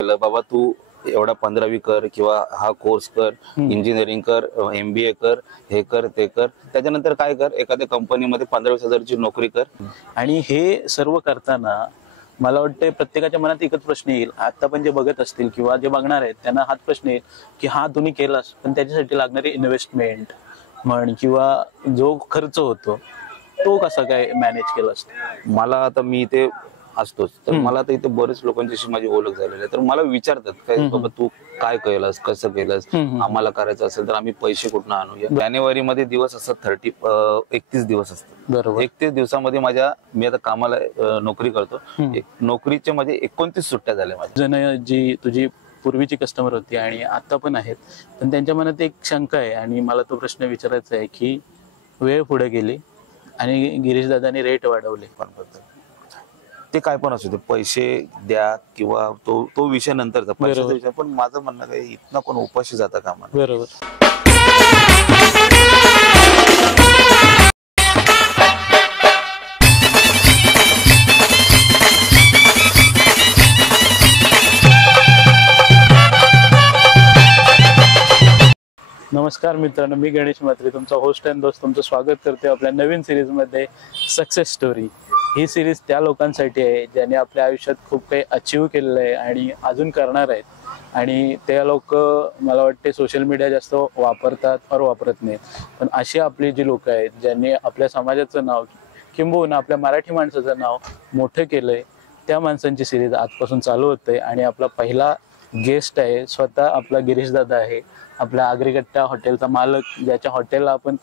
बाबा तू एवढा 15वी कर किंवा हा कोर्स कर, इंजिनिअरिंग कर, MBA कर, हे कर ते कर, त्याच्यानंतर काय कर, एखाद्या कंपनीमध्ये 15-20 हजाराची नोकरी कर. आणि हे सर्व करताना मला वाटतं प्रत्येकाच्या मनात एकच प्रश्न येईल, आता पण जे बघत असतील किंवा जे बघणार आहेत त्यांना हाच प्रश्न येईल की हा तुम्ही केलास, पण त्याच्यासाठी लागणारी इन्व्हेस्टमेंट म्हण किंवा जो खर्च होतो तो कसा काय मॅनेज केला असतो. मला आता मी इथे असतोच, तर मला आता इथे बरेच लोकांची माझी ओळख झालेली आहे, तर मला विचारतात काय बाबा तू काय केलंस, कसं केलंस, आम्हाला करायचं असेल तर आम्ही पैसे कुठून आणूया. जानेवारी मध्ये दिवस असतात 31 दिवस असतात. बरोबर. 31 दिवसामध्ये मी आता कामाला नोकरी करतो, नोकरीच्या मध्ये 29 सुट्ट्या झाल्या माझ्या. जण जी तुझी पूर्वीची कस्टमर होती आणि आता पण आहेत, पण त्यांच्या मनात एक शंका आहे आणि मला तो प्रश्न विचारायचा आहे की वेळ पुढे गेली आणि गिरीश दादांनी रेट वाढवले, ते काय पण असू दे, पैसे द्या किंवा तो विषय नंतरचा, पैशाचा विषय. पण माझं म्हणणं काय, इथनं कोण उपाशी जाता कामा नये. बरोबर. नमस्कार मित्रांनो, मी गणेश म्हात्रे, तुमचा होस्ट अँड दोस्त, तुमचं स्वागत करते आपल्या नवीन सिरीज मध्ये सक्सेस स्टोरी. ही सिरीज त्या लोकांसाठी आहे ज्यांनी आपल्या आयुष्यात खूप काही अचीव केलेलं आहे आणि अजून करणार आहेत, आणि ते लोक मला वाटते सोशल मीडिया जास्त वापरतात और वापरत नाहीत, पण अशी आपली जी लोक आहेत ज्यांनी आपल्या समाजाचं नाव किंबहुना आपल्या मराठी माणसाचं नाव मोठं केलंय, त्या माणसांची सिरीज आजपासून चालू होते. आणि आपला पहिला गेस्ट आहे स्वतः आपला गिरीश दादा आहे, आपल्या आगरीकट्टा हॉटेलचा मालक, ज्याच्या हॉटेलला आपण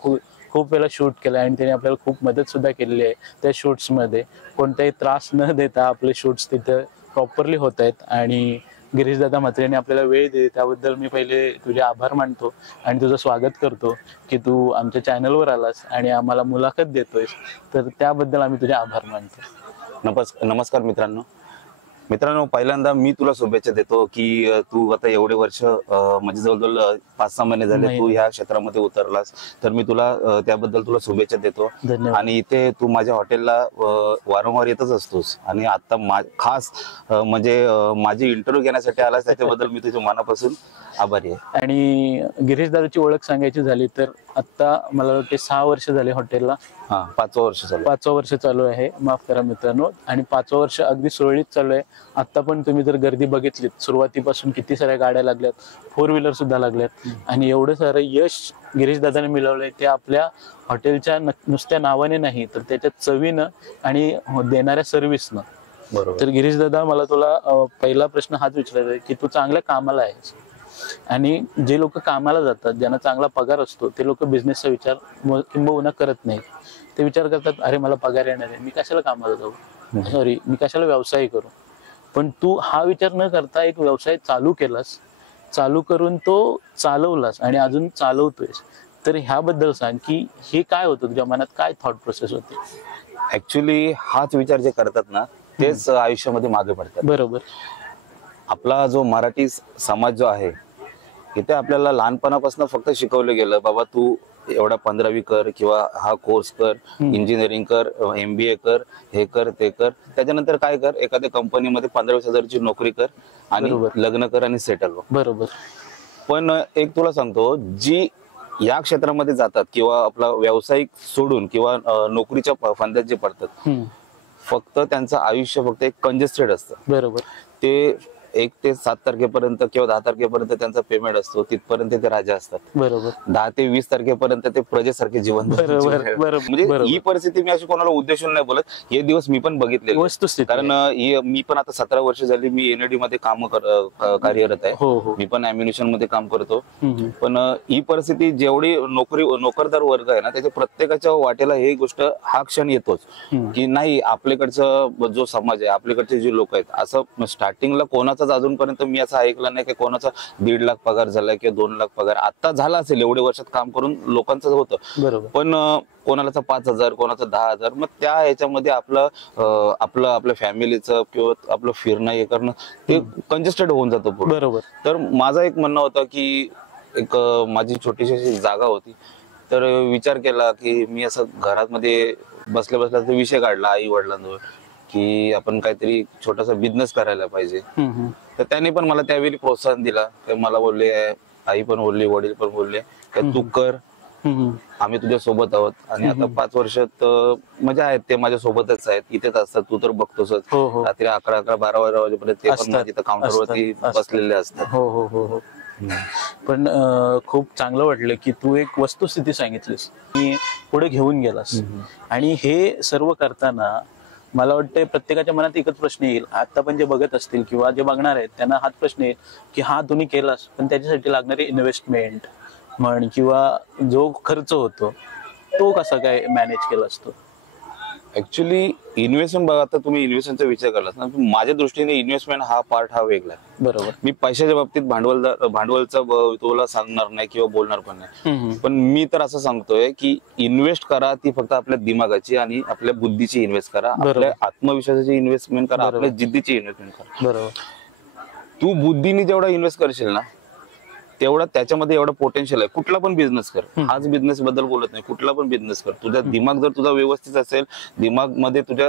खूप वेळा शूट केलं आणि त्याने आपल्याला खूप मदत सुद्धा केलेली आहे. त्या शूट्समध्ये कोणताही त्रास न देता आपले शूट्स तिथं प्रॉपरली होत आहेत. आणि गिरीश दादा म्हात्रेने आपल्याला वेळ दिली त्याबद्दल मी पहिले तुझे आभार मानतो आणि तुझं स्वागत करतो की तू आमच्या चॅनलवर आलास आणि आम्हाला मुलाखत देतोयस, तर त्याबद्दल आम्ही तुझे आभार मानतो. नमस्कार मित्रांनो, पहिल्यांदा मी तुला शुभेच्छा देतो की तू आता एवढे वर्ष म्हणजे जवळजवळ 5-6 महिने झाले तू ह्या क्षेत्रामध्ये उतरलास, तर मी तुला त्याबद्दल तुला शुभेच्छा देतो. आणि इथे तू माझ्या हॉटेलला वारंवार येतच असतोस आणि आता खास म्हणजे माझी इंटरव्ह्यू घेण्यासाठी आलास, त्याच्याबद्दल मी तुझ्या मनापासून आभारी आहे. आणि गिरीश दादाची ओळख सांगायची झाली तर आता मला वाटते 6 वर्ष झाले हॉटेलला. 5वं वर्ष चालू. 5वं वर्ष चालू आहे, माफ करा मित्रांनो. आणि 5वं वर्ष अगदी सुरळीत चालू आहे. आता पण तुम्ही जर गर्दी बघितलीत, सुरुवातीपासून किती साऱ्या गाड्या लागल्यात, 4 व्हीलर सुद्धा लागल्यात, आणि एवढं सारं यश गिरीश दादाने मिळवलंय ते आपल्या हॉटेलच्या नुसत्या नावाने नाही, तर त्याच्या चवीनं आणि देणाऱ्या सर्व्हिसनं. बरोबर. तर गिरीश दादा, मला तुला पहिला प्रश्न हाच विचारायचा आहे की तू चांगल्या कामाला आहेस, आणि जे लोक कामाला जातात, ज्यांना चांगला पगार असतो, ते लोक बिझनेसचा विचार किंबहुना करत नाहीत. ते विचार करतात, अरे मला पगार येणार आहे, मी कशाला कामाला जाऊ, सॉरी मी कशाला व्यवसाय करू. पण तू हा विचार न करता एक व्यवसाय चालू केलास, चालू करून तो चालवलास आणि अजून चालवतोयस. तर ह्याबद्दल सांग की हे काय होतं तुझ्या मनात, काय थॉट प्रोसेस होते. ऍक्च्युली हाच विचार जे करतात ना, तेच आयुष्यामध्ये मागे पडतात. बरोबर. आपला जो मराठी समाज जो आहे, इथे आपल्याला लहानपणापासून फक्त शिकवलं गेलं, बाबा तू एवढा 15वी कर किंवा हा कोर्स कर, इंजिनिअरिंग कर, MBA कर, हे कर ते कर, त्याच्यानंतर काय कर, एखाद्या कंपनीमध्ये 15-20 हजाराची नोकरी कर आणि लग्न कर आणि सेटल हो. बरोबर. पण एक तुला सांगतो, जी या क्षेत्रामध्ये जातात किंवा आपला व्यावसायिक सोडून किंवा नोकरीच्या फंद्यात जे पडतात, फक्त त्यांचं आयुष्य फक्त एक कंजेस्टेड असतं. बरोबर. ते 1 ते 7 तारखेपर्यंत किंवा 10 तारखेपर्यंत त्यांचा पेमेंट असतो, तिथपर्यंत ते राजा असतात. बरोबर. 10 ते 20 तारखेपर्यंत ते प्रजेसारखे जीवन. म्हणजे ही परिस्थिती मी अशी कोणाला उद्देशून नाही बोलत, हे दिवस मी पण बघितले. कारण मी पण आता 17 वर्ष झाली मी NAD मध्ये कार्यरत आहे. मी पण अम्युनिशन मध्ये काम करतो. पण ही परिस्थिती, जेवढी नोकरदार वर्ग आहे ना, त्याच्या प्रत्येकाच्या वाटेला ही गोष्ट हा क्षण येतोच की नाही, आपल्याकडचा जो समाज आहे, आपल्याकडचे जे लोक आहेत, असं स्टार्टिंगला कोणाचा अजूनपर्यंत मी असं ऐकलं नाही की कोणाचा 1.5 लाख पगार झालाय किंवा 2 लाख पगार. आता झाला असेल, एवढे वर्षात काम करून लोकांचं होतं, पण कोणाला 5,000, कोणाचं 10,000. मग त्या ह्याच्यामध्ये आपल्या फॅमिलीचं किंवा आपलं फिरणं हे करणं ते कंजेस्टेड होऊन जातं. बरोबर. तर माझं एक म्हणणं होतं की एक माझी छोटीशी अशी जागा होती, तर विचार केला की मी असं घरात मध्ये बसल्या विषय काढला आई वडिलांजवळ की आपण काहीतरी छोटासा बिझनेस करायला पाहिजे. तर त्यांनी पण मला त्यावेळी प्रोत्साहन दिला. मला बोलले, आई पण बोलली, वडील पण बोलले तू कर, आम्ही तुझ्या सोबत आहोत. आणि आता 5 वर्षात मजा आहेत, ते माझ्या सोबतच आहेत, इथेच असतात, तू तर बघतोस रात्री 11-12 वाजेपर्यंत ते पण माझ्या काउंटरवरती बसलेले असतात. हो हो हो हो. पण खूप चांगलं वाटलं की तू एक वस्तुस्थिती सांगितलीस, की पुढे घेऊन गेलास. आणि हे सर्व करताना मला वाटतं प्रत्येकाच्या मनात एकच प्रश्न येईल, आता पण जे बघत असतील किंवा जे बघणार आहेत त्यांना हाच प्रश्न येईल की हा तुम्ही केलास, पण त्याच्यासाठी लागणारी इन्व्हेस्टमेंट म्हण किंवा जो खर्च होतो तो कसा काय मॅनेज केला असतो? ऍक्च्युली इन्व्हेस्टमेंट बघा, आता तुम्ही इन्व्हेस्टमेंटचा विचार केलास ना, माझ्या दृष्टीने इन्व्हेस्टमेंट हा पार्ट हा वेगळा आहे. बरोबर. मी पैशाच्या बाबतीत भांडवलचा तुला सांगणार नाही किंवा बोलणार पण नाही. पण मी तर असं सांगतोय की इन्व्हेस्ट करा ती फक्त आपल्या दिमागाची आणि आपल्या बुद्धीची इन्व्हेस्ट करा, आपल्या आत्मविश्वासाची इन्व्हेस्टमेंट करा, आपल्या जिद्दीची इन्व्हेस्टमेंट करा. बरोबर. तू बुद्धीने जेवढा इन्व्हेस्ट करशील ना तेवढा त्याच्यामध्ये एवढा पोटेन्शियल आहे. कुठला पण बिझनेस कर, हाच बिझनेस बद्दल बोलत नाही, कुठला पण बिझनेस कर, तुझा दिमाग जर तुझा व्यवस्थित असेल, दिमाग मध्ये तुझ्या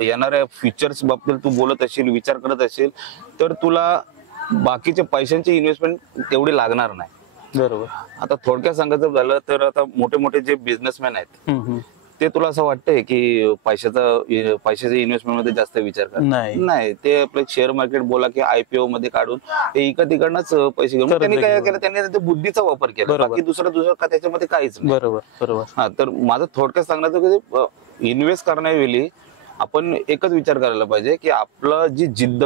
येणाऱ्या फ्युचर्स बाबतीत तू बोलत असेल, विचार करत असेल, तर तुला बाकीच्या पैशांची इन्व्हेस्टमेंट तेवढी लागणार नाही. बरोबर. आता थोडक्यात सांगायचं झालं तर आता मोठे मोठे जे बिझनेसमॅन आहेत ते तुला असं वाटतंय की पैशाच्या इन्व्हेस्टमेंट मध्ये जास्त विचार करतात? नाही, ते आपलं शेअर मार्केट बोला की IPO मध्ये काढून ते इकडनंच पैसे घेऊन त्यांनी काय केलं, त्यांनी बुद्धीचा वापर केला, बाकी दुसरं का त्याच्यामध्ये काहीच नाही. बरोबर बरोबर. हा, तर माझं थोडक्यात सांगण्याचं की इन्व्हेस्ट करण्यावेळी आपण एकच विचार करायला पाहिजे की आपलं जी जिद्द,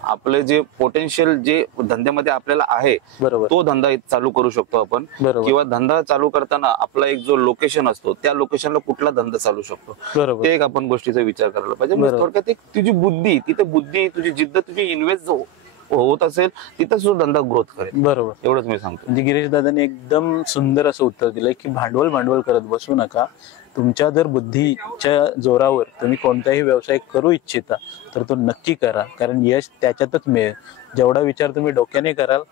आपलं जे पोटेन्शियल जे धंद्यामध्ये आपल्याला आहे तो धंदा चालू करू शकतो आपण, किंवा धंदा चालू करताना आपला एक जो लोकेशन असतो त्या लोकेशनला कुठला धंदा चालू शकतो ते एक आपण गोष्टीचा विचार करायला पाहिजे. थोडक्यात एक तुझी बुद्धी, तिथे बुद्धी, तुझी जिद्द, तुझी इन्व्हेस्ट होत असेल तिथं सुद्धा धंदा ग्रोथ करेल. बरोबर, एवढंच मी सांगतो. म्हणजे गिरीश दादांनी एकदम सुंदर असं उत्तर दिलंय की भांडवल करत बसू नका. तुमच्या जर बुद्धीच्या जोरावर तुम्ही कोणताही व्यवसाय करू इच्छिता तर तो नक्की करा, कारण यश त्याच्यातच मिळेल. जेवढा विचार तुम्ही डोक्याने कराल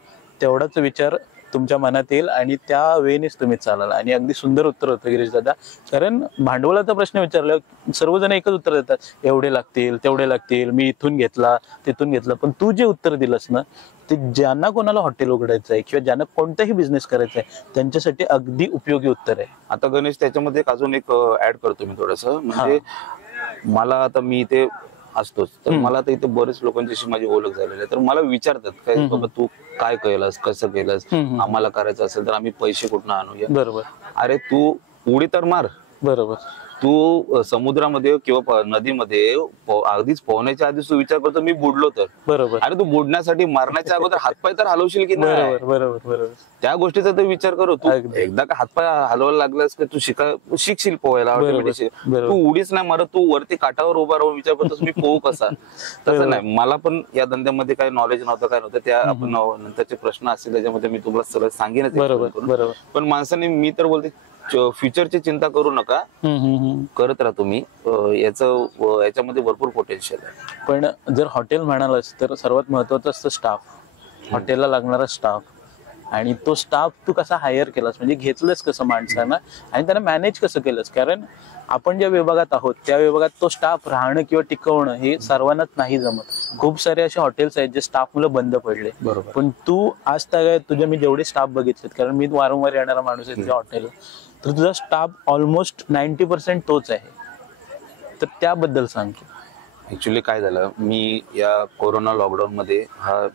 तेवढाच विचार तुमच्या मनात येईल आणि त्या वेळेनेच तुम्ही चालाल. आणि अगदी सुंदर उत्तर होतं गिरीश दादा, कारण भांडवलाचा प्रश्न विचारला सर्वजण एकच उत्तर देतात, एवढे लागतील तेवढे लागतील, मी इथून घेतला तिथून घेतला. पण तू जे उत्तर दिलंस ना ते ज्यांना कोणाला हॉटेल उघडायचं आहे किंवा ज्यांना कोणताही बिझनेस करायचा आहे त्यांच्यासाठी अगदी उपयोगी उत्तर आहे. आता गणेश, त्याच्यामध्ये अजून एक ऍड करतो मी थोडस, म्हणजे मला आता मी इथे असतोच तर मला आता इथे बरेच लोकांची माझी ओळख झालेली आहे, तर मला विचारतात काय बाबा तू काय केलंस, कसं केलंस, आम्हाला करायचं असेल तर आम्ही पैसे कुठून आणूया. बरोबर. अरे तू उडी तर मार. बरोबर. तू समुद्रामध्ये किंवा नदीमध्ये अगदीच पोहण्याच्या आधी तू विचार करतो मी बुडलो तर. बरोबर. अरे तू बुडण्यासाठी मारण्याच्या अगोदर हातपाय तर हलवशील की नाही. बरोबर बरोबर. त्या गोष्टीचा तर विचार करू. तू एकदा का हातपाय हलवायला लागलास की तू शिकशील पोहायला. तू उडीच नाही मारत, तू वरती काठावर उभा राहून विचार करतोस मी पोहू कसा. तसं नाही. मला पण या धंद्यामध्ये काही नॉलेज नव्हतं, काय नव्हतं. त्या आपण नंतरचे प्रश्न असतील त्याच्यामध्ये मी तुम्हाला सरळ सांगेनच. पण माणसाने, मी तर बोलते फ्युचरची चिंता करू नका, करत राहा तुम्ही, याच्यामध्ये भरपूर पोटेन्शियल आहे. पण जर हॉटेल म्हणालास तर सर्वात महत्वाचं असतं स्टाफ, हॉटेलला लागणारा स्टाफ. आणि तो स्टाफ तू कसा हायर केलास, म्हणजे घेतलंस कसं माणसांना आणि त्यांना मॅनेज कसं केलंस. कारण आपण ज्या विभागात आहोत त्या विभागात तो स्टाफ राहणं किंवा टिकवणं हे सर्वांनाच नाही जमत. खूप सारे असे हॉटेल्स आहेत जे स्टाफ मुलं बंद पडले. बरोबर. पण तू आज काय तुझे मी जेवढे स्टाफ बघितलेत, कारण मी वारंवार येणारा माणूस आहे तुझ्या हॉटेलला, तर तुझा स्टाफ ऑलमोस्ट 90% तोच आहे. तर त्याबद्दल सांग. ऍक्च्युली काय झालं, मी या कोरोना लॉकडाऊन मध्ये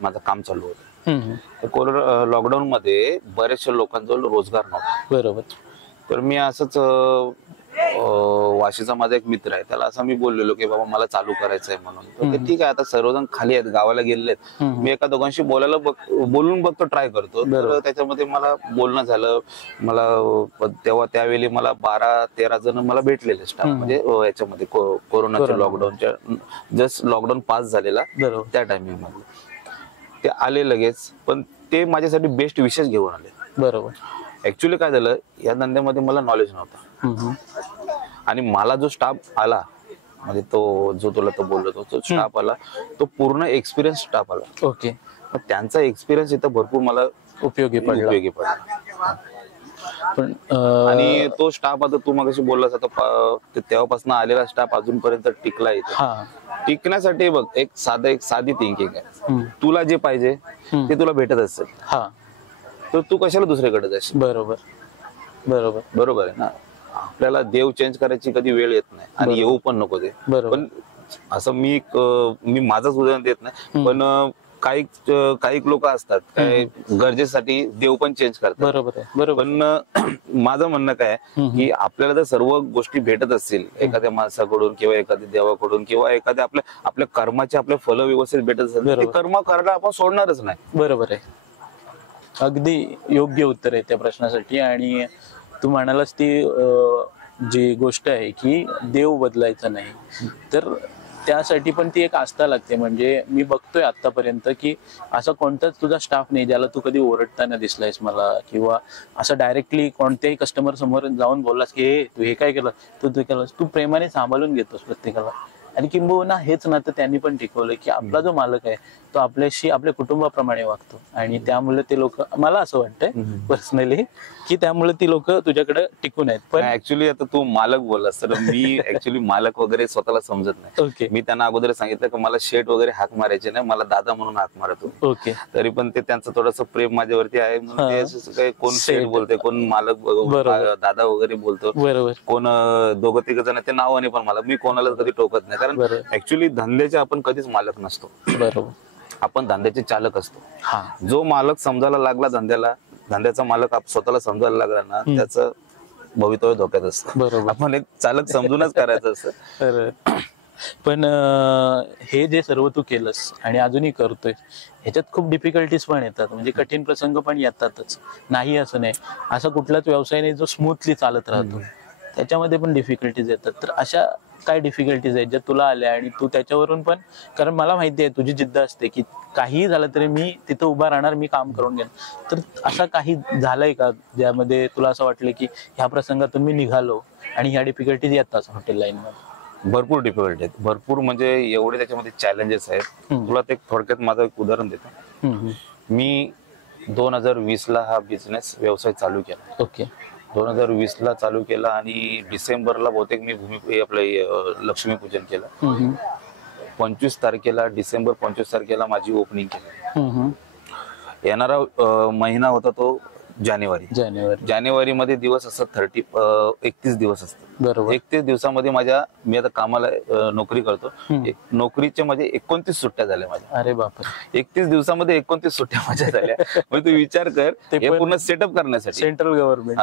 माझं काम चालू होतं. कोरोना लॉकडाऊन मध्ये बऱ्याचशा लोकांजवळ रोजगार नव्हता. बरोबर. तर मी असंच वाशीचा माझा एक मित्र आहे, त्याला असं मी बोललेलो की बाबा मला चालू करायचंय म्हणून. तर ठीक आहे, आता सर्वजण खाली आहेत, गावाला गेलेले आहेत, मी एका दोघांशी बोलून बघतो, ट्राय करतो. तर त्याच्यामध्ये मला बोलणं झालं. मला त्यावेळी मला 12-13 जण मला भेटलेले स्टाफ, म्हणजे याच्यामध्ये कोरोनाच्या लॉकडाऊनच्या जस्ट लॉकडाऊन पास झालेला त्या टायमिंग मध्ये ते आले लगेच. पण ते माझ्यासाठी बेस्ट विशेष घेऊन आले. बरोबर. ऍक्च्युली काय झालं, या धंद्यामध्ये मला नॉलेज नव्हतं आणि मला जो स्टाफ आला, म्हणजे तो जो तुला तो बोललो तो स्टाफ आला, तो पूर्ण एक्सपिरियन्स स्टाफ आला. ओके. त्यांचा एक्सपिरियन्स इथं भरपूर मला उपयोगी पडला. पण आणि तो स्टाफ, आता तू मगाशी बोललास, आता तेव्हापासून आलेला स्टाफ अजूनपर्यंत टिकला इथे. टिकण्यासाठी बघ एक साधी थिंकिंग आहे. तुला जे पाहिजे ते तुला भेटत असेल तर तू कशाला दुसरीकडे जाशील. बरोबर बरोबर बरोबर आहे ना. आपल्याला देव चेंज करायची कधी वेळ येत नाही आणि येऊ पण नको ते. पण असं मी माझंच उदाहरण देत नाही, पण काही लोक असतात काय गरजेसाठी देव पण चेंज करतात. बरोबर आहे बरोबर. पण माझं म्हणणं काय की आपल्याला जर सर्व गोष्टी भेटत असतील एखाद्या माणसाकडून किंवा एखाद्या देवाकडून किंवा एखाद्या आपल्या कर्माचे आपले फल व्यवस्थित भेटत असेल तर ते कर्म करायला आपण सोडणारच नाही. बरोबर आहे. अगदी योग्य उत्तर आहे त्या प्रश्नासाठी. आणि तू म्हणालास ती जी गोष्ट आहे की देव बदलायचा नाही, तर त्यासाठी पण ती एक आस्था लागते. म्हणजे मी बघतोय आतापर्यंत की असा कोणताच तुझा स्टाफ नाही ज्याला तू कधी ओरडताना दिसलायस मला, किंवा असं डायरेक्टली कोणत्याही कस्टमर समोर जाऊन बोललास की हे तू हे काय केलं, तू ते केलंस. तू प्रेमाने सांभाळून घेतोस प्रत्येकाला. आणि किंबहुना हेच नातं त्यांनी पण टिकवलं की आपला जो मालक आहे तो आपल्याशी आपल्या कुटुंबाप्रमाणे वागतो. आणि त्यामुळे ते लोक, मला असं वाटतंय पर्सनली की त्यामुळे ती लोक तुझ्याकडे टिकून आहेत. पण ऍक्च्युली आता तू मालक बोललास तर मी ऍक्च्युली मालक वगैरे स्वतःला समजत नाही. ओके. मी त्यांना अगोदर सांगितलं की मला शेट वगैरे हाक मारायचे नाही, मला दादा म्हणून हाक मारतो. ओके. तरी पण ते त्यांचं थोडंसं प्रेम माझ्यावरती आहे म्हणून ते कोण शेट बोलते, कोण मालक दादा वगैरे बोलतो, कोण दोघं तिघ जण ते नावाने पण मला, मी कोणाला कधी टोकत नाही. कारण ऍक्च्युली धंद्याचे आपण कधीच मालक नसतो. बरोबर. आपण धंद्याचे चालक असतो. जो मालक समजायला लागला धंद्याचा मालक स्वतःला समजायला लागला ना त्याचं भवितव्य धोक्यात असतं. बरोबर. आपण एक चालक समजूनच करायचं असतं. पण हे जे सर्व तू केलंस आणि अजूनही करतोय ह्याच्यात खूप डिफिकल्टीज पण येतात. म्हणजे कठीण प्रसंग पण येतातच, नाही असं नाही. असा कुठलाच व्यवसाय नाही जो स्मूथली चालत राहतो, त्याच्यामध्ये पण डिफिकल्टीज येतात. तर अशा काय डिफिकल्टीज आहेत ज्या तुला आल्या आणि तू त्याच्यावरून पण, कारण मला माहिती आहे तुझी जिद्द असते की काहीही झालं तरी मी तिथं उभा राहणार, मी काम करून घेणार. तर असं काही झालंय का ज्यामध्ये तुला असं वाटलं की ह्या प्रसंगातून मी निघालो आणि ह्या डिफिकल्टीज येतात हॉटेल लाईन मध्ये? भरपूर डिफिकल्टी आहेत, भरपूर. म्हणजे एवढे त्याच्यामध्ये चॅलेंजेस आहेत. तुला ते थोडक्यात माझं एक उदाहरण देतो. मी 2020 ला हा बिझनेस व्यवसाय चालू केला. ओके. 2020 ला चालू केला आणि डिसेंबरला बहुतेक मी आपलं लक्ष्मीपूजन केलं. 25 तारखेला डिसेंबर 25 तारखेला माझी ओपनिंग केली. येणारा महिना होता तो जानेवारी मध्ये दिवस असतात 31 दिवस असतात. बरोबर. 31 दिवसामध्ये मी आता कामाला नोकरी करतो, नोकरीच्या माझे 29 सुट्ट्या झाल्या माझ्या. अरे बापरे. 31 दिवसामध्ये 29 सुट्ट्या माझ्या झाल्या. म्हणजे तू विचार कर, ते पूर्ण सेटअप करण्यासाठी, सेंट्रल गव्हर्नमेंट,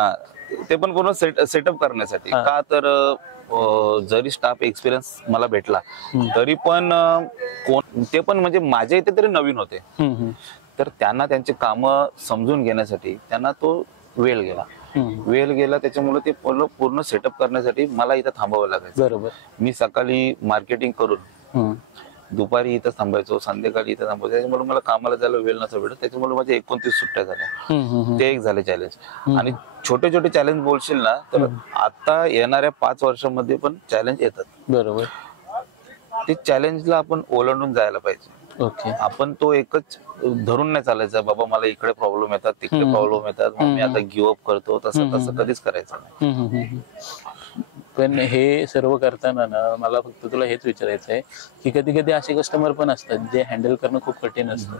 ते पण पूर्ण सेटअप करण्यासाठी. का तर जरी स्टाफ एक्सपिरियन्स मला भेटला तरी पण ते पण म्हणजे माझ्या इथे तरी नवीन होते, तर त्यांना त्यांचे काम समजून घेण्यासाठी त्यांना तो वेळ गेला. त्याच्यामुळे ते पूर्ण सेटअप करण्यासाठी मला इथं थांबावं लागायचं. बरोबर. मी सकाळी मार्केटिंग करून दुपारी इथं थांबायचो, संध्याकाळी इथं थांबायचो. त्याच्यामुळे मला कामाला जायला वेळ नव्हता भेटत. त्याच्यामुळे माझ्या 29 सुट्ट्या झाल्या. ते एक झाले चॅलेंज. आणि छोटे छोटे चॅलेंज बोलशील ना तर आता येणाऱ्या 5 वर्षांमध्ये पण चॅलेंज येतात. बरोबर. ते चॅलेंजला आपण ओलांडून जायला पाहिजे. ओके. आपण तो एकच धरून नाही चालायचा, बाबा मला इकडे प्रॉब्लेम येतात, तिकडे प्रॉब्लेम येतात, मी आता गिव्ह अप करतो, तसं कधीच करायचं नाही. पण हे सर्व करताना ना मला फक्त तुला हेच विचारायचं आहे की कधी कधी असे कस्टमर पण असतात जे हँडल करणं खूप कठीण असतं,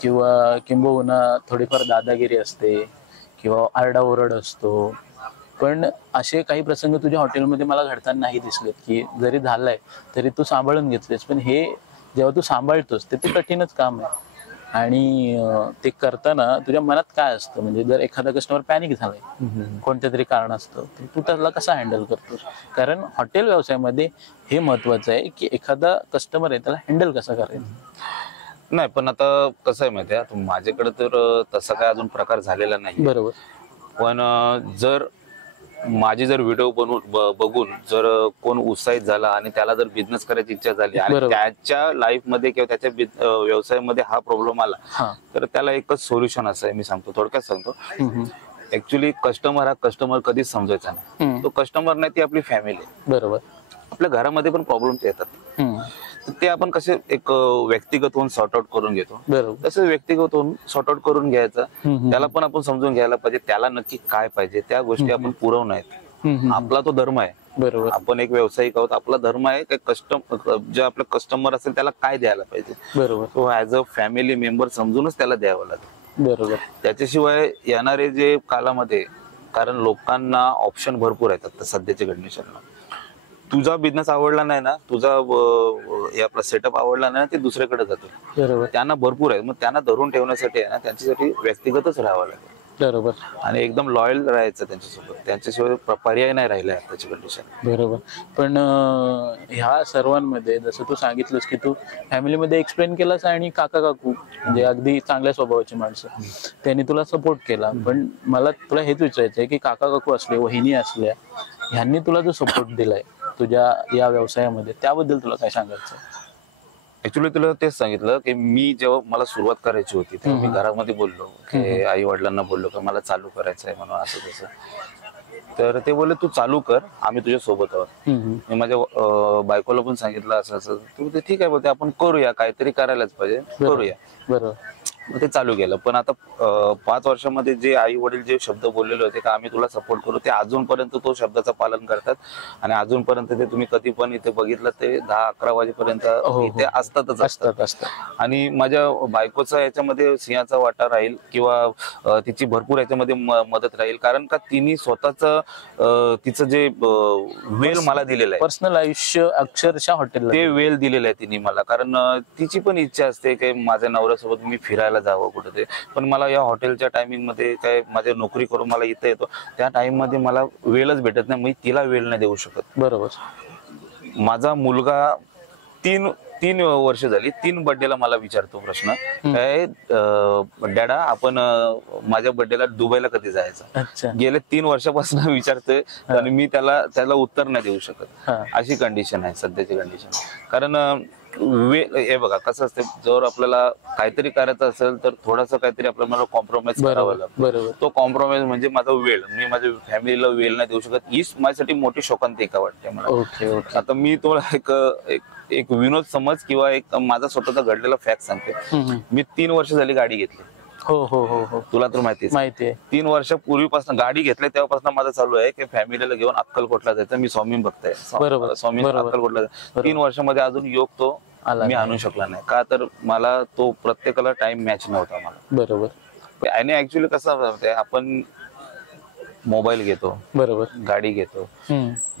किंवा किंबहुना थोडीफार दादागिरी असते किंवा आरडाओरड असतो. पण असे काही प्रसंग तुझ्या हॉटेलमध्ये मला घडताना नाही दिसलेत की जरी झालाय तरी तू सांभाळून घेतलेस. पण हे जेव्हा तू सांभाळतोस ते कठीणच काम आहे. आणि ते करताना तुझ्या मनात काय असतं? म्हणजे जर एखादा कस्टमर पॅनिक झालाय कोणत्या तरी कारण असतं तर तू त्याला कसा हँडल करतोस? कारण हॉटेल व्यवसायामध्ये हे महत्वाचं आहे की एखादा कस्टमर आहे त्याला हँडल कसं करायचं. नाही, पण आता कसं आहे माहिती आहे, माझ्याकडे तर तसा काय अजून प्रकार झालेला नाही. बरोबर. पण जर माझी जर व्हिडिओ बघून जर कोण उत्साहित झाला आणि त्याला जर बिझनेस करायची इच्छा झाली आणि त्याच्या लाईफ मध्ये किंवा त्याच्या व्यवसायामध्ये हा प्रॉब्लेम आला तर त्याला एकच सोल्युशन असं आहे, मी सांगतो, थोडक्यात सांगतो. ऍक्च्युली कस्टमर कधीच समजायचा नाही. तो कस्टमर नाही, ती आपली फॅमिली आहे. बरोबर. आपल्या घरामध्ये पण प्रॉब्लेम्स येतात, ते आपण कसे एक व्यक्तिगत होऊन सॉर्ट आउट करून घेतो, तसे व्यक्तिगत होऊन सॉर्ट आउट करून घ्यायचं. त्याला पण आपण समजून घ्यायला पाहिजे त्याला नक्की काय पाहिजे, त्या गोष्टी आपण पुरवणार आहेत. आपला तो धर्म आहे. बरोबर. आपण एक व्यावसायिक आहोत, आपला धर्म आहे जे आपलं कस्टमर असेल त्याला काय द्यायला पाहिजे. बरोबर. तो ऍज अ फॅमिली मेंबर समजूनच त्याला द्यावं लागेल. बरोबर. त्याच्याशिवाय येणारे जे कालामध्ये, कारण लोकांना ऑप्शन भरपूर आहेत आता सध्याच्या कंडिशनला. तुझा बिझनेस आवडला नाही ना, तुझा आपला सेटअप आवडला नाही ना, ते दुसऱ्याकडे जातो. बरोबर. त्यांना भरपूर आहे. मग त्यांना धरून ठेवण्यासाठी आहे ना, त्यांच्यासाठी व्यक्तिगतच राहावं लागेल. बरोबर. आणि एकदम लॉयल राहायचं त्यांच्यासोबत. त्यांच्याशिवाय पर्याय नाही राहिला आताची कंडिशन. बरोबर. पण ह्या सर्वांमध्ये जसं तू सांगितलंस की तू फॅमिलीमध्ये एक्सप्लेन केलास आणि काका काकू म्हणजे अगदी चांगल्या स्वभावाची माणसं त्यांनी तुला सपोर्ट केला. पण मला तुला हेच विचारायचं आहे की काका काकू असले, वहिनी असल्या, ह्यांनी तुला जो सपोर्ट दिलाय तुझ्या या व्यवसायामध्ये, त्याबद्दल तुला काय सांगायचं? ऍक्च्युली तुला तेच सांगितलं की मी जेव्हा मला सुरुवात करायची होती तेव्हा मी घरामध्ये बोललो की आई वडिलांना बोललो की मला चालू करायचं आहे म्हणून असं तसं. तर ते बोलले तू चालू कर, आम्ही तुझ्या सोबत आहोत. मी माझ्या बायकोला पण सांगितलं असं असं. तू ते ठीक आहे बोलते, आपण करूया, काहीतरी करायलाच पाहिजे, करूया. बरोबर. मग ते चालू केलं. पण आता 5 वर्षामध्ये जे आई वडील जे शब्द बोललेले होते की आम्ही तुला सपोर्ट करू, ते अजूनपर्यंत तो शब्दाचं पालन करतात. आणि अजूनपर्यंत ते तुम्ही कधी पण इथे बघितलं ते 10-11 वाजेपर्यंत इथे असतात. आणि माझ्या बायकोचा याच्यामध्ये सिंहाचा वाटा राहील किंवा तिची भरपूर याच्यामध्ये मदत राहील. कारण का तिने स्वतःच तिचं जे वेल मला दिलेलं आहे, पर्सनल आयुष्य अक्षरशः हॉटेल ते वेल दिलेलं आहे तिने मला. कारण तिची पण इच्छा असते की माझ्या नवऱ्यासोबत मी फिरायला जावं कुठे ते. पण मला या हॉटेलच्या टायमिंग मध्ये काय माझी नोकरी करून मला इथं येतो त्या टाइम मध्ये मला वेळच भेटत नाही. मी तिला वेळ नाही देऊ शकत. बरोबर. माझा मुलगा 3 वर्ष झाली, 3 बर्थडेला मला विचारतो प्रश्न काय, डॅडा आपण माझ्या बर्थडेला दुबईला कधी जायचं. गेले 3 वर्षापासून विचारतोय आणि मी त्याला उत्तर नाही देऊ शकत. अशी कंडिशन आहे सध्याची कंडिशन. कारण हे बघा कसं असतं, जर आपल्याला काहीतरी करायचं असेल तर थोडासा काहीतरी आपल्याला कॉम्प्रोमाइज करावं लागतं. तो कॉम्प्रोमाइज म्हणजे माझा वेळ. मी माझ्या फॅमिलीला वेळ नाही देऊ शकत. हीच माझ्यासाठी मोठी शोकांतिका वाटते मला. आता मी तुम्हाला एक विनोद समज किंवा एक माझा स्वतःचा घडलेला फॅक्ट सांगते. मी 3 वर्ष झाली गाडी घेतली. हो. तुला तर माहिती आहे. 3 वर्षापूर्वीपासून गाडी घेतली तेव्हापासून माझं चालू आहे की फॅमिलीला घेऊन अक्कलकोटला जायचं. मी स्वामी भक्त आहे. स्वामी अक्कलकोटला जायचं. 3 वर्षामध्ये अजून योग तो मी आणू शकला नाही. का तर मला तो प्रत्येकाला टाइम मॅच नव्हता मला. बरोबर. आणि ऍक्च्युली कसं आपण मोबाईल घेतो, बरोबर, गाडी घेतो.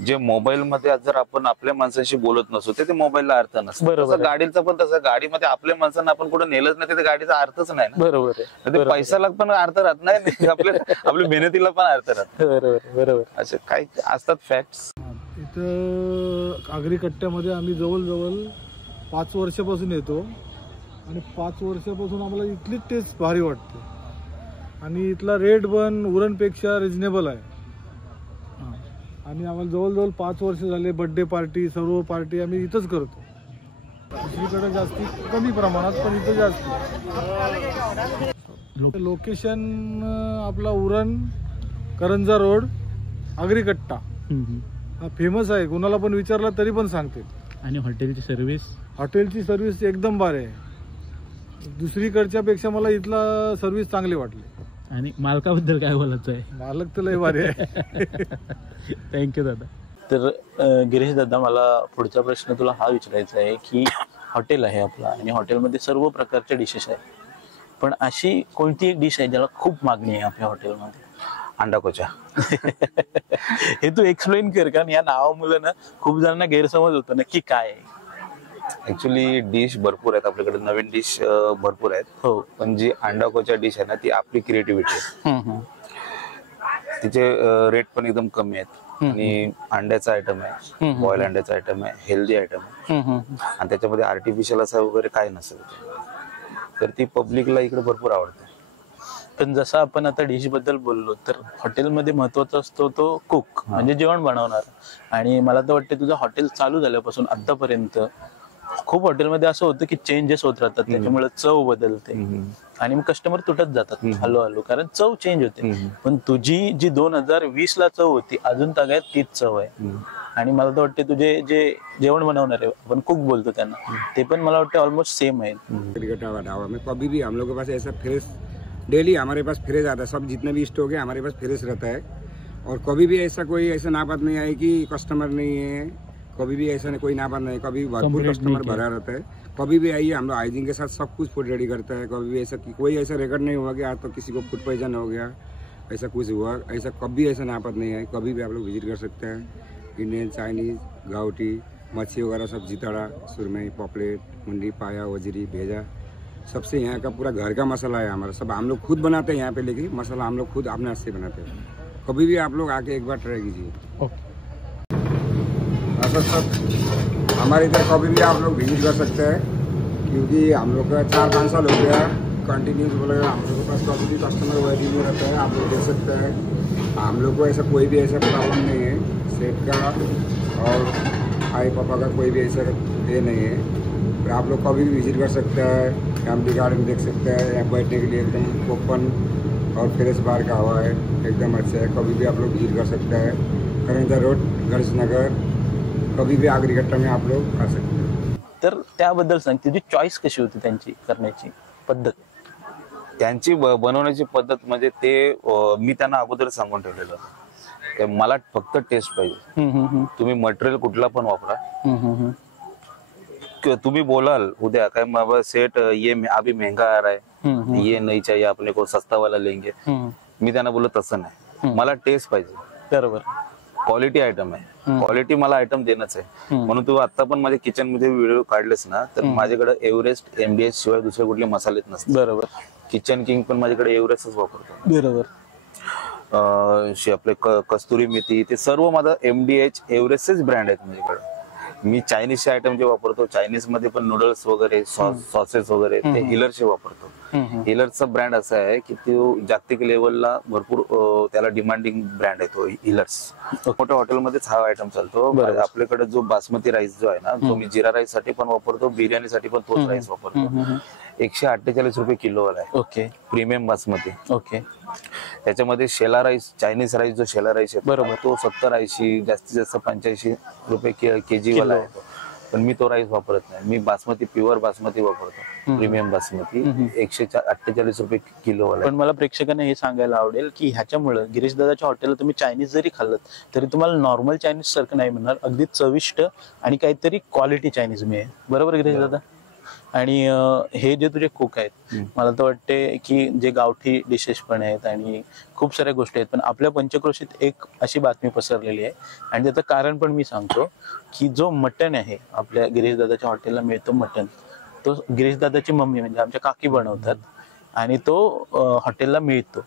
जे मोबाईल मध्ये जर आपण आपल्या माणसांशी बोलत नसतो ते मोबाईलला अर्थ नसतो. गाडीचं पण तसं, गाडीमध्ये आपल्या माणसांना आपण कुठं नेलंच नाही ते गाडीचा अर्थच नाही ना. बरोबर. ते पैशाला पण अर्थ राहत नाही, आपल्या मेहनतीला पण अर्थ राहत. बरोबर. असे काही असतात फॅक्ट्स. इथं आगरी कट्ट्यामध्ये आम्ही जवळजवळ 5 वर्षापासून येतो आणि 5 वर्षापासून आम्हाला इथलीच टेस्ट भारी वाटते. आणि इथला रेट पण उरणपेक्षा रिजनेबल आहे. आणि आम्हाला जवळजवळ 5 वर्ष झाले बर्थडे पार्टी, सर्व पार्टी आम्ही इथंच करतो. दुसरीकडे जास्ती कमी प्रमाणात, पण इथं जास्त. लोकेशन आपला उरण करंजा रोड आगरी कट्टा हा फेमस आहे. कोणाला पण विचारला तरी पण सांगते. आणि हॉटेलची सर्व्हिस एकदम भारी आहे. दुसरीकडच्या पेक्षा मला इथला सर्व्हिस चांगली वाटली. आणि मालकाबद्दल काय बोलायचं आहे? मालक तर लय भारी आहे. थँक्यू दादा. तर गिरीश दादा, मला पुढचा प्रश्न तुला हा विचारायचा आहे की हॉटेल आहे आपला आणि हॉटेलमध्ये सर्व प्रकारच्या डिशेस आहेत, पण अशी कोणती एक डिश आहे ज्याला खूप मागणी आहे आपल्या हॉटेलमध्ये? अंडा कोचा. हे तू एक्सप्लेन कर, कारण या नावामुळे ना खूप जणांना गैरसमज होतो नक्की काय आहे. ऍक्च्युली डिश भरपूर आहेत आपल्याकडे, नवीन डिश भरपूर आहेत. हो. पण जी अंडा कोचा डिश आहे ना ती आपली क्रिएटिव्हिटी आहे. तिचे रेट पण एकदम कमी आहेत आणि अंड्याचा आयटम आहे, बॉईल अंड्याचा आयटम आहे, हेल्दी आयटम आहे आणि त्याच्यामध्ये आर्टिफिशियल असं वगैरे काय नसेल, तर ती पब्लिकला इकडे भरपूर आवडते. पण जसं आपण आता डिश बद्दल बोललो तर हॉटेलमध्ये महत्वाचा असतो तो कुक, म्हणजे जेवण बनवणार. आणि मला तर वाटतं तुझं हॉटेल चालू झाल्यापासून आतापर्यंत खूप हॉटेलमध्ये असं होतं की चेंजेस होत राहतात, त्याच्यामुळे चव बदलते आणि मग कस्टमर तुटत जातात हळूहळू, कारण चव चेंज होते. पण तुझी जी 2020 ला चव होती अजून तगायत तीच चव आहे. आणि मला तर वाटते तुझे जे जेवण बनवणार आहे, आपण कुक बोलतो त्यांना, ते पण मला वाटतं ऑलमोस्ट सेम आहे. कभी भी हम लोग के पास ऐसा फ्रेश डेली हमारे पास फ्रेश आता है. सब जितना भी स्टॉक है हमारे पास फ्रेश रहता है और कभी भी ऐसा कोई ऐसा नाबाद नहीं आई कि कस्टमर नहीं है, कभी भी ऐसा कोई नाबाद नहीं, कभी भरपूर कस्टमर भरा रहता है। कभी भी आइए, हम लोग हाइजीन के साथ सब कुछ फूड रेडी करता है। कभी भी ऐसा कोई ऐसा रिकॉर्ड नहीं हुआ कि आज तो किसी को फूड पॉइजन हो गया, ऐसा कुछ हुआ, ऐसा कभी ऐसा नापद नहीं है। कभी भी आप लोग विजिट कर सकते हैं। इंडियन, चाइनीज, गाउटी, मच्छी वगैरह सब, जिताड़ा, सुरमई, पॉपलेट, मुंडी, पाया, वजरी, भेजा, सबसे यहाँ का पूरा घर का मसाला है हमारा। सब हम लोग खुद बनाते हैं यहाँ पे, लेकिन मसाला हम लोग खुद अपने हाथ से बनाते हैं। कभी भी आप लोग आके एक बार ट्राई कीजिए। ऐसा सब हमारे इधर कभी भी आप लोग विजिट कर सकते हैं, क्योंकि हम लोग का 4-5 साल हो गया कंटिन्यूस बोलेगा। हम लोग के पास कभी भी कस्टमर वेटिंग में रहता है, आप लोग देख सकते हैं। हम लोग को ऐसा कोई भी ऐसा प्रॉब्लम नहीं है सेट का, और आई पापा का कोई भी ऐसा ये नहीं है। फिर आप लोग कभी भी विजिट कर सकते हैं। फैमिली गार्डन देख सकते हैं, यहाँ बैठने के लिए एकदम ओपन और फ्रेश बाहर का हवा है, एकदम अच्छा है। कभी भी आप लोग विजिट कर सकते हैं। करंजा रोड, गणेश नगर, कभी भी आगरीकट्टा में आप लोग आ सकते हैं। तर त्याबद्दल सांग, तुझी चॉईस कशी होती त्यांची करण्याची पद्धत? त्यांची बनवण्याची पद्धत म्हणजे ते मी त्यांना अगोदर सांगून ठेवलेलं की मला फक्त टेस्ट पाहिजे। तुम्ही मटेरियल कुठला पण वापरा, तुम्ही बोलाल उद्या काय बाबा सेट ये अभी महंगा आ रहा है, ये नहीं चाहिए अपने को, सस्ता वाला लेंगे। मी त्यांना बोललो तसं नाही, मला टेस्ट पाहिजे। बरोबर, क्वालिटी आयटम आहे, क्वालिटी मला आयटम देणंच आहे। म्हणून तू आता पण माझ्या किचन मध्ये व्हिडिओ काढलेस ना, तर माझ्याकडे एव्हरेस्ट, MDH शिवाय दुसरे कुठले मसालेच नसतात। बरोबर, किचन किंग पण माझ्याकडे एव्हरेस्टच वापरतो। बरोबर, आपले कस्तुरी मेथी, ते सर्व माझा MDH एव्हरेस्टच ब्रँड आहेत माझ्याकडे। मी चायनीजचे आयटम जे वापरतो, चायनीज मध्ये पण नूडल्स वगैरे, सॉसेस वगैरे, ते हिलरचे वापरतो। हिलरचा ब्रँड असा आहे की तो जागतिक लेवलला भरपूर त्याला डिमांडिंग ब्रँड आहे तो हिलर्स। मोठ्या हॉटेलमध्येच हा आयटम चालतो। आपल्याकडे जो बासमती राईस जो आहे ना, तो मी जिरा राईस साठी पण वापरतो, बिर्याणीसाठी पण तोच राईस वापरतो। 148 रुपये किलोवर आहे। Okay, premium basmati. ओके, त्याच्यामध्ये शेला राईस, चायनीज राईस जो शेला राईस आहे बरोबर, तो 70-80, जास्तीत जास्त 85 रुपये केजी वाला आहे। पण मी तो राईस वापरत नाही, मी बासमती, प्युअर बासमती वापरतो, प्रीमियम बासमती, 148 रुपये किलो वाला। पण मला प्रेक्षकांना हे सांगायला आवडेल की ह्याच्यामुळे गिरीश दादाच्या हॉटेलला तुम्ही चायनीज जरी खाल्लं तरी तुम्हाला नॉर्मल चायनीज सारखं नाही मिळणार, अगदी चविष्ट आणि काहीतरी क्वालिटी चायनीज मिळेल। बरोबर गिरीश दादा? आणि हे जे तुझे कुक आहेत, मला तर वाटते की जे गावठी डिशेस पण आहेत आणि खूप साऱ्या गोष्टी आहेत, पण आपल्या पंचक्रोशीत एक अशी बातमी पसरलेली आहे आणि त्याचं कारण पण मी सांगतो की जो मटण आहे आपल्या गिरीश दादाच्या हॉटेलला मिळतो मटण, तो गिरीश दादाची मम्मी म्हणजे आमच्या काकी बनवतात आणि तो हॉटेलला मिळतो,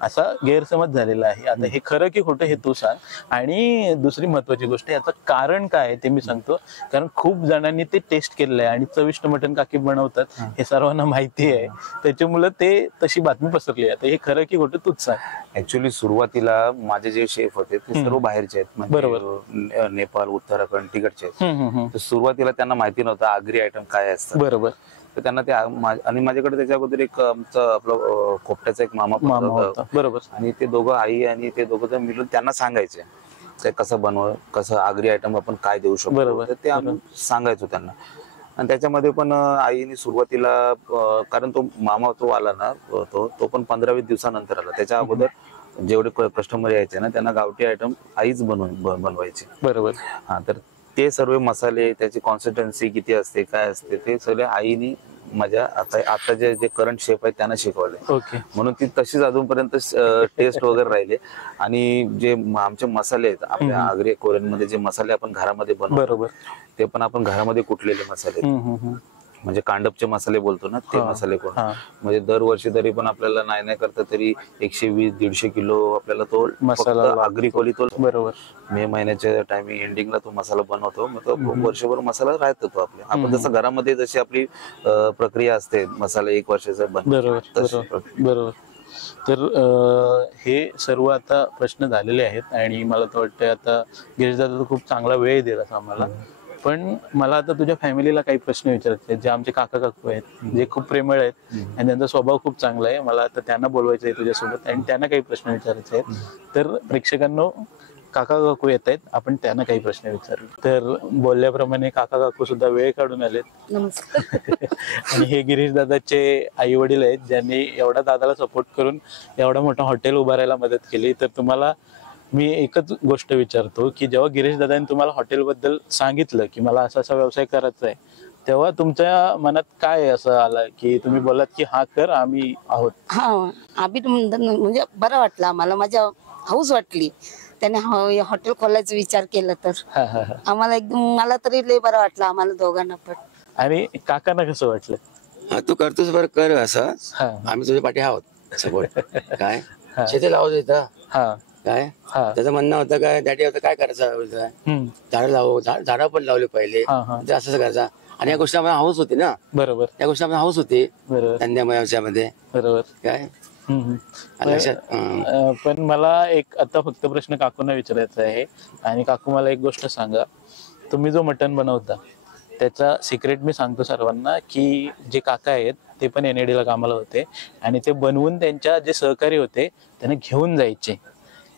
असा गैरसमज झालेला आहे। आता हे खरं की खोटं हे तू सांग। आणि दुसरी महत्वाची गोष्ट, याचं कारण काय ते मी सांगतो, कारण खूप जणांनी ते टेस्ट केलेलं आहे आणि चविष्ट मटण काकी बनवतात हे सर्वांना माहिती आहे, त्याच्यामुळे ते तशी बातमी पसरली आहे। आता हे खरं की खोटं तूच सांग। ऍक्च्युअली सुरुवातीला माझे जे शेफ होते ते सर्व बाहेरचे आहेत, बरोबर, नेपाळ, उत्तराखंड, तिकडचे आहेत। तर सुरुवातीला त्यांना माहिती नव्हतं आगरी आयटम काय असतं। बरोबर, तर त्यांना ते आणि माझ्याकडे त्याच्या अगोदर एक आमचं आपलं खोपट्याचा एक मामा होता, बरोबर, आणि ते दोघं, आई आणि ते दोघं जण मिळून त्यांना सांगायचे ते कसं बनव, कसं आगरी आयटम आपण काय देऊ शकतो, तर ते आम्ही सांगायचो त्यांना। आणि त्याच्यामध्ये पण आईने सुरुवातीला, कारण तो मामा तो आला ना, तो पण 15-20 दिवसानंतर आला, त्याच्या अगोदर जेवढे कस्टमर यायचे ना त्यांना गावठी आयटम आईच बनवायची। बरोबर, हा, तर ते सर्व मसाले, त्याची कॉन्सिस्टन्सी किती असते, काय असते, ते सगळे आईने माझ्या आता जे करंट शेफ आहेत त्यांना शिकवले। ओके, म्हणून ती तशीच अजूनपर्यंत टेस्ट वगैरे राहिले। आणि जे आमचे मसाले आहेत आपल्या आगरी कोरियन मध्ये, जे मसाले आपण घरामध्ये बनवतो, बरोबर, ते पण आपण घरामध्ये कुटलेले मसाले, म्हणजे कांडपचे मसाले बोलतो ना, ते मसाले कोण, म्हणजे दरवर्षी तरी पण आपल्याला नाही करता तरी 120-150 किलो आपल्याला तो मसाला आगरी कोली, तो बरोबर मे महिन्याच्या टायमिंग एंडिंगला तो मसाला बनवतो। मग तो वर्षभर मसाला राहतो तो आपल्या, आपण जसं घरामध्ये जशी आपली प्रक्रिया असते मसाला 1 वर्षाचा बनवतो। बरोबर, तर हे सर्व आता प्रश्न झालेले आहेत आणि मला तर वाटतं आता गिरीश दादा खूप चांगला वेळ दिला आम्हाला। पण मला आता तुझ्या फॅमिलीला काही प्रश्न विचारायचे आहेत, जे आमचे काका काकू आहेत, जे खूप प्रेमळ आहेत आणि त्यांचा स्वभाव खूप चांगला आहे, मला आता त्यांना बोलवायचं आहे तुझ्यासोबत आणि त्यांना काही प्रश्न विचारायचे आहेत। तर प्रेक्षकांनो, काका काकू येत आहेत, आपण त्यांना काही प्रश्न विचारू। तर बोलल्याप्रमाणे काका काकू सुद्धा वेळ काढून आलेत। आणि हे गिरीश दादाचे आई वडील आहेत, ज्यांनी एवढा दादाला सपोर्ट करून एवढा मोठा हॉटेल उभारायला मदत केली। तर तुम्हाला मी एकच गोष्ट विचारतो की जेव्हा गिरीश दादांनी तुम्हाला हॉटेलबद्दल सांगितलं की मला असा असा व्यवसाय करायचा आहे, तेव्हा तुमच्या मनात काय असं आलं की तुम्ही बोलात की हा कर, आम्ही आहोत? हा, आम्ही म्हणजे बरं वाटलं आम्हाला, माझ्या हाऊस वाटली त्याने हॉटेल खोलायचा विचार केला तर आम्हाला एकदम, मला तरी लय बरं वाटलं आम्हाला दोघांना पण. आणि काकांना कसं वाटलं? हा, तू करतोस बरं, कर असं, आम्ही तुझ्या पाठी आहोत सपोर्ट. काय शेती लावत इथं काय त्याचं म्हणणं होतं काय डॅडी होतं काय करायचं, झाडं लावू, झाडं पण लावले पहिले, असं करायचं. आणि या गोष्टी आम्हाला हाऊस होती ना. बरोबर, या गोष्टी आम्हाला हाऊस होती बरोबर व्यवसायामध्ये. बरोबर काय पण मला एक आता फक्त प्रश्न काकूंना विचारायचा आहे. आणि काकू मला एक गोष्ट सांगा, तुम्ही जो मटण बनवता त्याचा सिक्रेट मी सांगतो सर्वांना की जे काका आहेत ते पण NAD ला कामाला होते आणि ते बनवून त्यांच्या जे सहकारी होते त्यांना घेऊन जायचे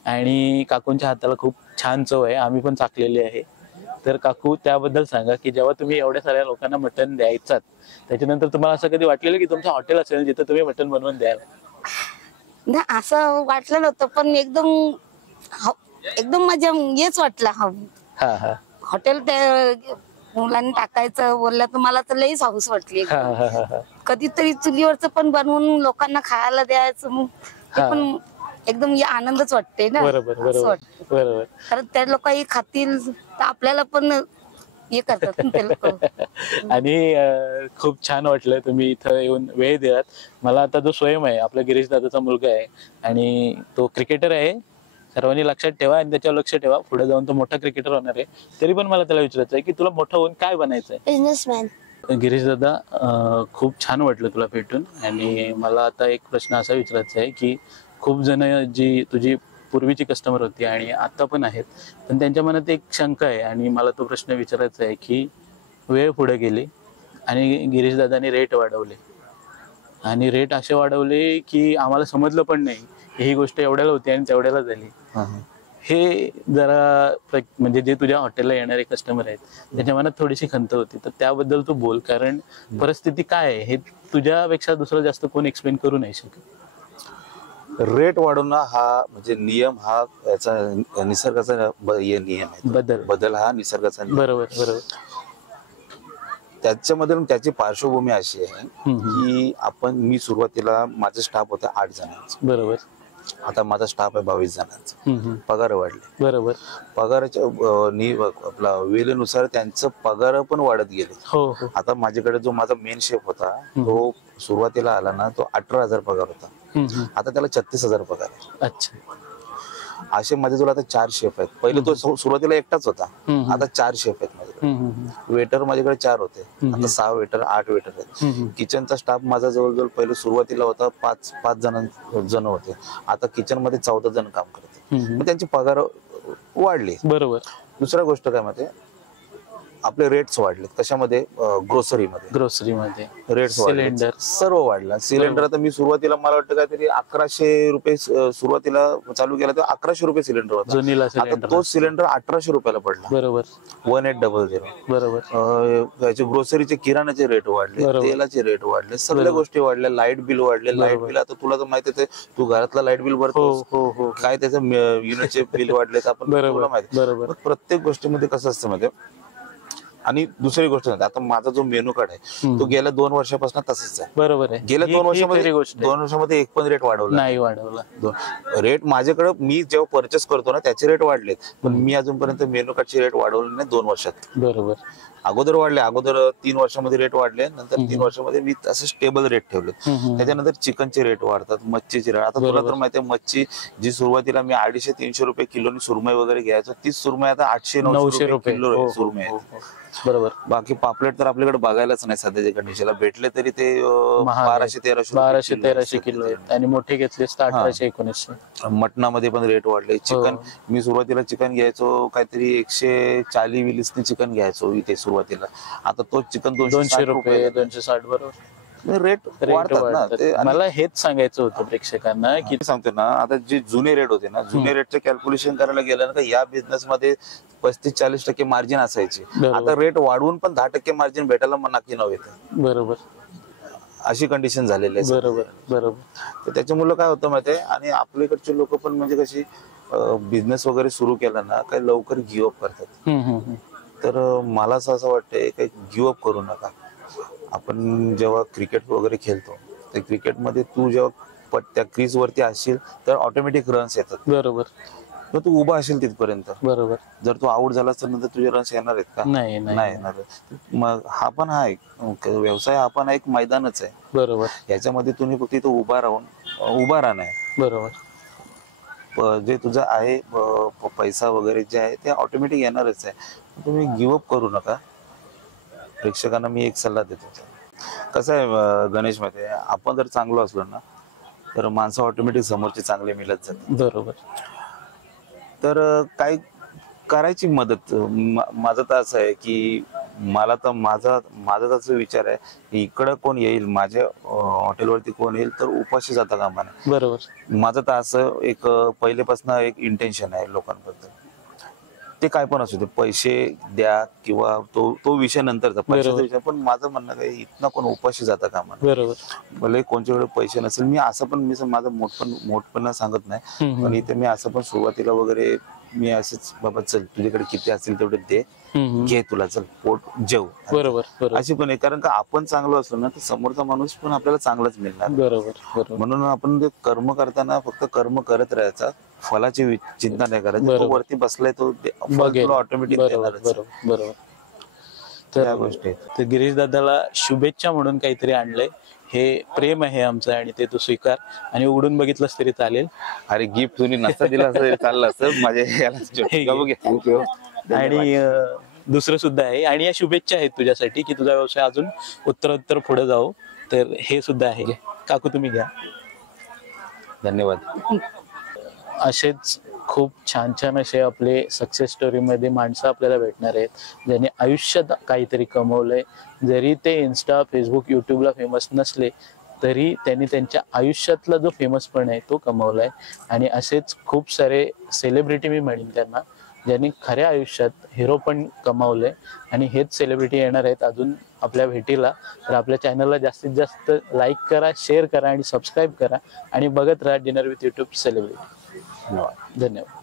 आणि काकूंच्या हाताला खूप छान चव आहे, आम्ही पण चाखलेली आहे. तर काकू त्याबद्दल सांगा की जेव्हा तुम्ही एवढ्या साऱ्या लोकांना मटण द्यायचात त्याच्यानंतर तुम्हाला असं कधी वाटलेलं की तुमचं हॉटेल असेल जिथं तुम्ही मटण बनवून द्याल? नाही, असं वाटलं नव्हतं, पण एकदम माझ्या हेच वाटलं हॉटेल त्या मुलांनी टाकायचं बोललं तर मला तर लईच हाऊस वाटली. कधीतरी चुलीवरचं पण बनवून लोकांना खायला द्यायचं पण एकदम आनंदच वाटते ना. बरोबर, कारण त्या लोकही खातील तर आपल्याला पण हे करतात ते लोक. आणि खूप छान वाटलं तुम्ही इथं येऊन वेळ दिलात. मला आता जो स्वयं आहे आपला गिरीश दादाचा मुलगा आहे आणि तो क्रिकेटर आहे, सर्वांनी लक्षात ठेवा आणि त्याच्यावर लक्ष ठेवा, पुढे जाऊन तो मोठा क्रिकेटर होणार आहे. तरी पण मला त्याला विचारायचं आहे की तुला मोठं होऊन काय बनायचंय? बिझनेसमॅन. गिरीश दादा, खूप छान वाटलं तुला भेटून. आणि मला आता एक प्रश्न असा विचारायचा आहे की खूप जण जी तुझी पूर्वीची कस्टमर होती आणि आता पण आहेत, पण त्यांच्या मनात एक शंका आहे आणि मला तो प्रश्न विचारायचा आहे की वेळ पुढे गेली आणि गिरीश दादाने रेट वाढवले आणि रेट असे वाढवले की आम्हाला समजलं पण नाही ही गोष्ट एवढ्याला होती आणि तेवढ्याला झाली. हे जरा म्हणजे जे तुझ्या हॉटेलला येणारे कस्टमर आहेत त्याच्या मनात थोडीशी खंत होती, तर त्याबद्दल तू बोल, कारण परिस्थिती काय आहे हे तुझ्यापेक्षा दुसरं जास्त कोण एक्सप्लेन करू नाही शकत. रेट वाढवणं हा म्हणजे नियम, हा याचा निसर्गाचा नियम आहे. बदल हा निसर्गाचा नियम. बरोबर. त्याच्यामध्ये त्याची पार्श्वभूमी अशी आहे की मी सुरुवातीला माझा स्टाफ होता 8 जणांचा. बरोबर. आता माझा स्टाफ आहे 22 जणांचा. पगार वाढले. बरोबर. पगाराच्या आपला वेळेनुसार त्यांचं पगार पण वाढत गेले. आता माझ्याकडे जो माझा मेन शेफ होता तो सुरुवातीला आला ना, तो 18,000 पगार होता, आता त्याला 36,000 पगार आहे. अच्छा. असे माझ्याजवळ आता 4 शेफ आहेत. पहिले तो सुरुवातीला एकटाच होता, आता 4 शेफ आहेत माझ्याकडे. वेटर माझ्याकडे 4 होते, आता 6 वेटर, 8 वेटर आहेत. किचनचा स्टाफ माझा जवळजवळ पहिले सुरुवातीला होता 5 जण होते, आता किचन मध्ये 14 जण काम करतात. त्यांचे पगार वाढले. बरोबर. दुसरा गोष्ट काय माहिती, आपले रेट्स वाढले. कशामध्ये? ग्रोसरीमध्ये रेट्स वाढले, सर्व वाढला. सिलेंडर आता मी सुरुवातीला मला वाटतं काहीतरी 1100 रुपये सुरुवातीला चालू केला तर 1100 रुपये सिलेंडर होता, आता तो सिलेंडर 1800 रुपयाला पडला. बरोबर. 1800. बरोबर. याचे ग्रोसरीचे किराणाचे रेट वाढले, तेलाचे रेट वाढले, सगळ्या गोष्टी वाढल्या. लाईट बिल वाढले. लाईट बिल आता तुला तर माहितीच आहे, तू घरातला लाईट बिल भरतो काय, त्याचं युनिटचे बिल वाढले आपण तुला माहिती. प्रत्येक गोष्टीमध्ये कसं असतं माहिती. आणि दुसरी गोष्ट, आता माझा जो मेनू कार्ड आहे तो गेल्या 2 वर्षापासून तसंच आहे. बरोबर आहे. गेल्या 2 वर्षामध्ये एक पण रेट वाढवला. रेट माझ्याकडे मी जेव्हा परचेस करतो ना त्याचे रेट वाढलेत, पण मी अजूनपर्यंत मेनू कार्डचे रेट वाढवले नाही 2 वर्षात. बरोबर. अगोदर वाढले, अगोदर 3 वर्षामध्ये रेट वाढले, नंतर 3 वर्षामध्ये मी असं स्टेबल रेट ठेवले. त्याच्यानंतर चिकनचे रेट वाढतात, मच्छीचे रेट. आता तुला तर माहिती आहे, मच्छी जी सुरुवातीला मी 250-300 रुपये किलोनी सुरमई वगैरे घ्यायचो, तीच सुरमई आता 800-900 रुपये किलो सुरमई आहे. बरोबर. बाकी पापलेट तर आपल्याकडे बघायलाच नाही सध्याच्या कंडिशनला. भेटले तरी ते 1200-1300 किलो आहेत आणि मोठे घेतले 1800-1900. मटणामध्ये पण रेट वाढले. चिकन मी सुरुवातीला चिकन घ्यायचो काहीतरी 140-120 चिकन घ्यायचो इथे सुरुवातीला, आता तो चिकन 200 रुपये 260. बरोबर. रेट वाढतात ना. मला हेच सांगायचं होतं प्रेक्षकांना की सांगते ना, आता जे जुने रेट होते ना, जुने रेटचे कॅल्क्युलेशन करायला गेलं ना, या बिझनेस मध्ये 35-40% मार्जिन असायचे. आता रेट वाढवून पण 10% मार्जिन भेटायला नक्की नव्हते. बरोबर. अशी कंडिशन झालेली आहे. बरोबर. तर त्याच्यामुळे काय होतं माहितीये, आणि आपल्याकडचे लोक पण म्हणजे कशी बिझनेस वगैरे सुरू केला ना काही लवकर गिव्हअप करतात. तर मला असं वाटतंय काही गिव्हअप करू नका. आपण जेव्हा क्रिकेट वगैरे खेळतो तर क्रिकेटमध्ये तू जेव्हा त्या क्रीज वरती असशील तर ऑटोमॅटिक रन्स येतात. बरोबर. तर तू उभा असेल तिथपर्यंत. बरोबर. जर तू आउट झालास तर नंतर तुझे रन्स येणार आहेत का? नाही येणार. मग हा पण हा एक व्यवसाय, हा पण एक मैदानच आहे. बरोबर. याच्यामध्ये तुम्ही फक्त इथं उभा राहणार. बरोबर. जे तुझं आहे पैसा वगैरे जे आहे ते ऑटोमॅटिक येणारच आहे. तुम्ही गिव्हअप करू नका. प्रेक्षकांना मी एक सल्ला देतो. कसं आहे गणेश माहिती आहे, आपण जर चांगलो असलो ना तर माणसं ऑटोमॅटिक समोरचे चांगले मिळत जातात. बरोबर. तर काय करायची मदत. माझं तर असं आहे की मला तर माझा तसा विचार आहे की इकडं कोण येईल माझ्या हॉटेलवरती कोण येईल तर उपाशी जाता कामा नये. बरोबर. माझं तर असं एक पहिलेपासून एक इंटेन्शन आहे लोकांबद्दल. ते काय पण असू दे, पैसे द्या किंवा तो विषय नंतरचा, पैशाचा विषय. पण माझं म्हणणं काय, इथनं कोण उपाशी जाता कामा नये. बरोबर. भले कोणच्याकडे पैसे नसेल, मी असं पण माझं मोठपणा सांगत नाही, पण इथे मी असं पण सुरुवातीला वगैरे मी असंच बाबा चल तुझ्याकडे किती असेल तेवढे दे, घे तुला, चल पोट जेव. बरोबर. अशी पण आहे. कारण का आपण चांगलो असलो ना तर समोरचा माणूस पण आपल्याला चांगलाच मिळणार. बरोबर. म्हणून आपण कर्म करताना फक्त कर्म करत राहायचा, फलाची चिंता नाही करायची. तो वरती बसलाय तो ऑटोमॅटिक. बरोबर. तर गोष्टी तर गिरीश दादाला शुभेच्छा म्हणून काहीतरी आणलंय. हे प्रेम आहे आमचं आणि ते तू स्वीकार आणि उघडून बघितलंस तरी चालेल. अरे गिफ्ट तुम्ही नसता दिला असं चाललं असतं माझ्या. थँक्यू. आणि दुसरं सुद्धा आहे आणि या शुभेच्छा आहेत तुझ्यासाठी की तुझा व्यवसाय अजून उत्तरोत्तर पुढे जाऊ. तर हे सुद्धा आहे. काकू तुम्ही घ्या. धन्यवाद. असेच खूप छान असे आपले सक्सेस स्टोरीमध्ये माणसं आपल्याला भेटणार आहेत ज्यांनी आयुष्यात काहीतरी कमवलंय. जरी ते इन्स्टा, फेसबुक, युट्यूबला फेमस नसले तरी त्यांनी त्यांच्या आयुष्यातला जो फेमसपण आहे तो कमवलाय. आणि असेच खूप सारे सेलिब्रिटी मी म्हणेन त्यांना ज्यांनी खऱ्या आयुष्यात हिरो पण कमावलंय. आणि हेच सेलिब्रिटी येणार आहेत अजून आपल्या भेटीला. तर आपल्या चॅनलला जास्तीत जास्त लाईक करा, शेअर करा आणि सबस्क्राईब करा आणि बघत राहा डिनर विथ यूट्यूब सेलिब्रिटी. धन्यवाद.